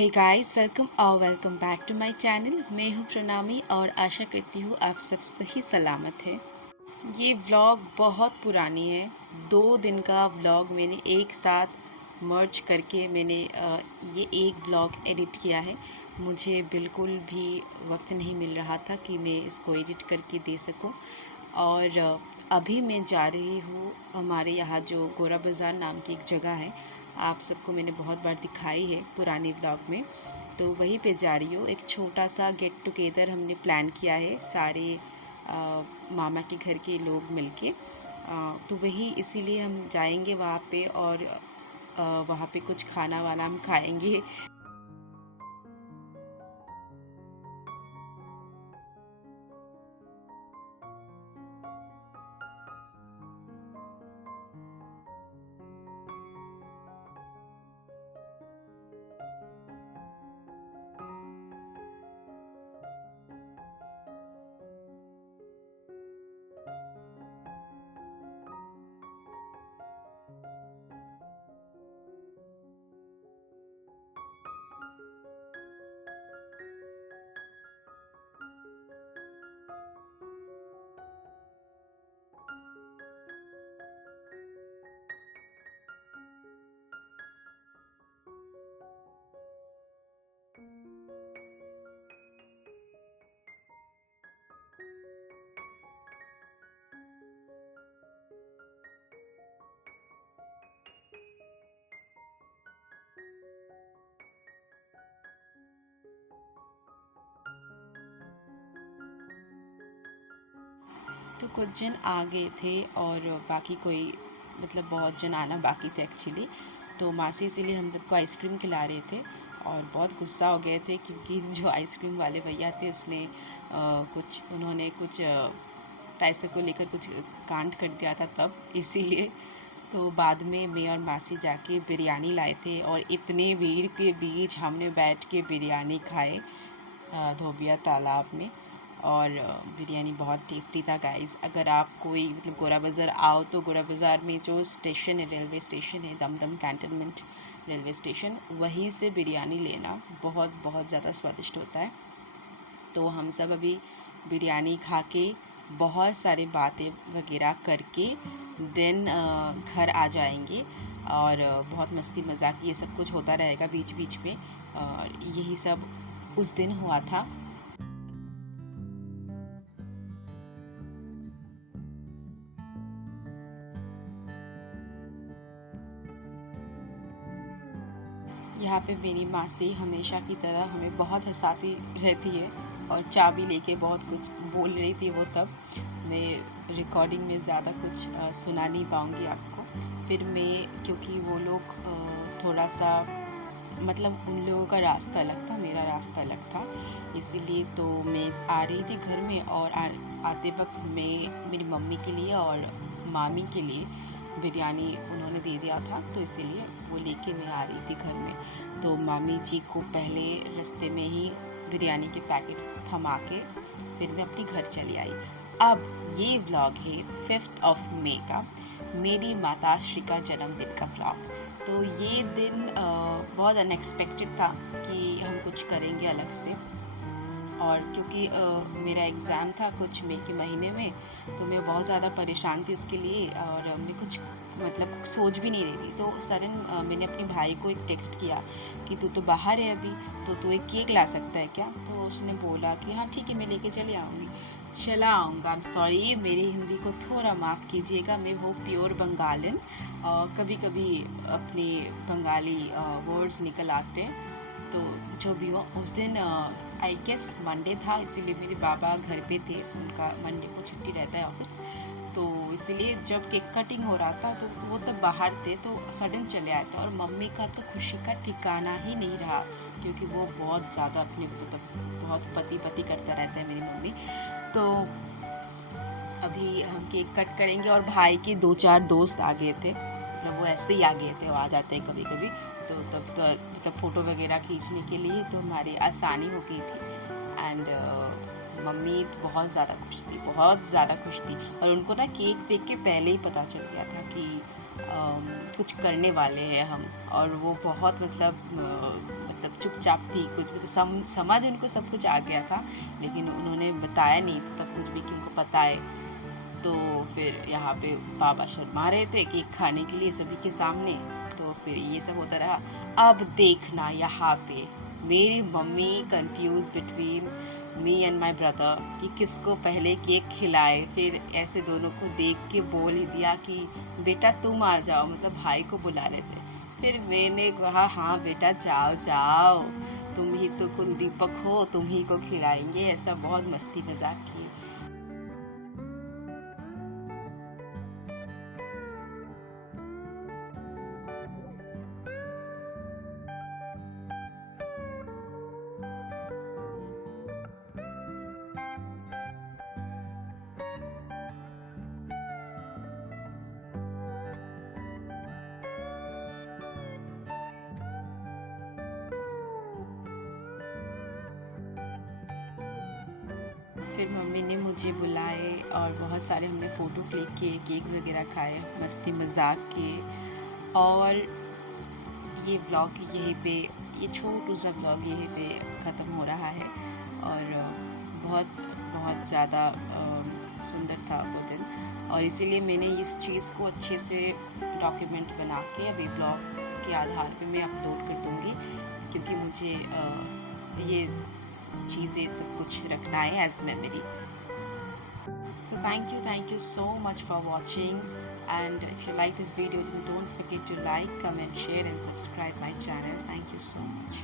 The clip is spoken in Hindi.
Hey guys, welcome back to my channel. मैं हूँ प्रणामी और आशा करती हूँ आप सब सही सलामत हैं। ये व्लॉग बहुत पुरानी है। 2 दिन का व्लॉग मैंने एक साथ मर्ज करके ये एक व्लॉग एडिट किया है। मुझे बिल्कुल भी वक्त नहीं मिल रहा था कि मैं इसको एडिट करके दे सकूं। और अभी मैं जा रही हूँ हमारे यहाँ जो गोरा बाज़ार नाम की एक जगह है, आप सबको मैंने बहुत बार दिखाई है पुराने व्लॉग में। तो वहीं पे जा रही हूँ। एक छोटा सा गेट टुगेदर हमने प्लान किया है सारे मामा के घर के लोग मिलके। तो वही इसीलिए हम जाएंगे वहाँ पे और वहाँ पे कुछ खाना वाना हम खाएंगे। तो कुछ जन आ गए थे और बाकी कोई मतलब बहुत जन आना बाकी थे एक्चुअली। तो मासी इसीलिए हम सबको आइसक्रीम खिला रहे थे और बहुत गुस्सा हो गए थे क्योंकि जो आइसक्रीम वाले भैया थे उन्होंने कुछ पैसे को लेकर कुछ कांड कर दिया था तब इसीलिए। तो बाद में मैं और मासी जाके बिरयानी लाए थे और इतने भीड़ के बीच हमने बैठ के बिरयानी खाए धोबिया तालाब में। और बिरयानी बहुत टेस्टी था गाइस। अगर आप कोई मतलब गोरा बाज़ार आओ तो गोरा बाज़ार में जो स्टेशन है, रेलवे स्टेशन है, दमदम कैंटनमेंट रेलवे स्टेशन, वहीं से बिरयानी लेना बहुत बहुत ज़्यादा स्वादिष्ट होता है। तो हम सब अभी बिरयानी खा के बहुत सारी बातें वगैरह करके देन घर आ जाएंगे। और बहुत मस्ती मजाक ये सब कुछ होता रहेगा बीच बीच में। और यही सब उस दिन हुआ था। यहाँ पे मेरी मासी हमेशा की तरह हमें बहुत हंसाती रहती है और चाबी लेके बहुत कुछ बोल रही थी वो तब। मैं रिकॉर्डिंग में ज़्यादा कुछ सुना नहीं पाऊँगी आपको। फिर मैं क्योंकि वो लोग थोड़ा सा मतलब उन लोगों का रास्ता अलग था, मेरा रास्ता अलग था, इसीलिए तो मैं आ रही थी घर में और आते वक्त मैं मेरी मम्मी के लिए और मामी के लिए बिरयानी उन्होंने दे दिया था, तो इसीलिए वो लेके मैं आ रही थी घर में। तो मामी जी को पहले रास्ते में ही बिरयानी के पैकेट थमा के फिर मैं अपने घर चली आई। अब ये व्लॉग है 5th ऑफ मई का, मेरी माताश्री का जन्मदिन का व्लॉग। तो ये दिन बहुत अनएक्सपेक्टेड था कि हम कुछ करेंगे अलग से। और क्योंकि मेरा एग्ज़ाम था कुछ मई के महीने में, तो मैं बहुत ज़्यादा परेशान थी उसके लिए और मैं कुछ मतलब सोच भी नहीं रही थी। तो सडन मैंने अपने भाई को एक टेक्स्ट किया कि तू तो बाहर है अभी, तो तू एक केक ला सकता है क्या? तो उसने बोला कि हाँ ठीक है, मैं लेके चले आऊँगी, चला आऊँगा। आई एम सॉरी, मेरी हिंदी को थोड़ा माफ़ कीजिएगा, मैं वो प्योर बंगालियन, कभी कभी अपने बंगाली वर्ड्स निकल आते हैं। तो जो भी हो, उस दिन आई गेस मंडे था, इसीलिए मेरे बाबा घर पे थे, उनका मंडे को छुट्टी रहता है ऑफिस। तो इसीलिए जब केक कटिंग हो रहा था तो वो तब बाहर थे, तो सडन चले आए थे। और मम्मी का तो खुशी का ठिकाना ही नहीं रहा क्योंकि वो बहुत ज़्यादा अपने मतलब बहुत पति पति करता रहता है मेरी मम्मी। तो अभी हम केक कट करेंगे और भाई के 2-4 दोस्त आ गए थे, मतलब वो ऐसे ही आ गए थे, वो आ जाते हैं कभी कभी। तो तब तो मतलब फ़ोटो वगैरह खींचने के लिए तो हमारी आसानी हो गई थी। एंड मम्मी बहुत ज़्यादा खुश थी, बहुत ज़्यादा खुश थी। और उनको ना केक देख के पहले ही पता चल गया था कि कुछ करने वाले हैं हम। और वो बहुत मतलब मतलब चुपचाप थी, कुछ भी तो समझ उनको सब कुछ आ गया था, लेकिन उन्होंने बताया नहीं था तब कुछ भी कि उनको पता है। तो फिर यहाँ पे बाबा शर्मा रहे थे केक खाने के लिए सभी के सामने। तो फिर ये सब होता रहा। अब देखना यहाँ पे मेरी mummy confuse between me and my brother कि किसको पहले केक खिलाए। फिर ऐसे दोनों को देख के बोल ही दिया कि बेटा तुम आ जाओ, मतलब भाई को बुला रहे थे। फिर मैंने कहा हाँ बेटा जाओ जाओ, तुम ही तो कुल दीपक हो, तुम ही को खिलाएंगे। ऐसा बहुत मस्ती मजाक किए। फिर मम्मी ने मुझे बुलाए और बहुत सारे हमने फ़ोटो क्लिक किए, केक वगैरह खाए, मस्ती मजाक किए। और ये ब्लॉग यहीं पे, ये छोटू सा ब्लॉग यहीं पे ख़त्म हो रहा है। और बहुत बहुत ज़्यादा सुंदर था वो दिन, और इसीलिए मैंने इस चीज़ को अच्छे से डॉक्यूमेंट बना के अभी ब्लॉग के आधार पे मैं अपलोड कर दूँगी, क्योंकि मुझे ये चीज़ें सब कुछ रखना है as memory. So thank you so much for watching, and if you like this video then don't forget to like, comment, share and subscribe my channel. Thank you so much.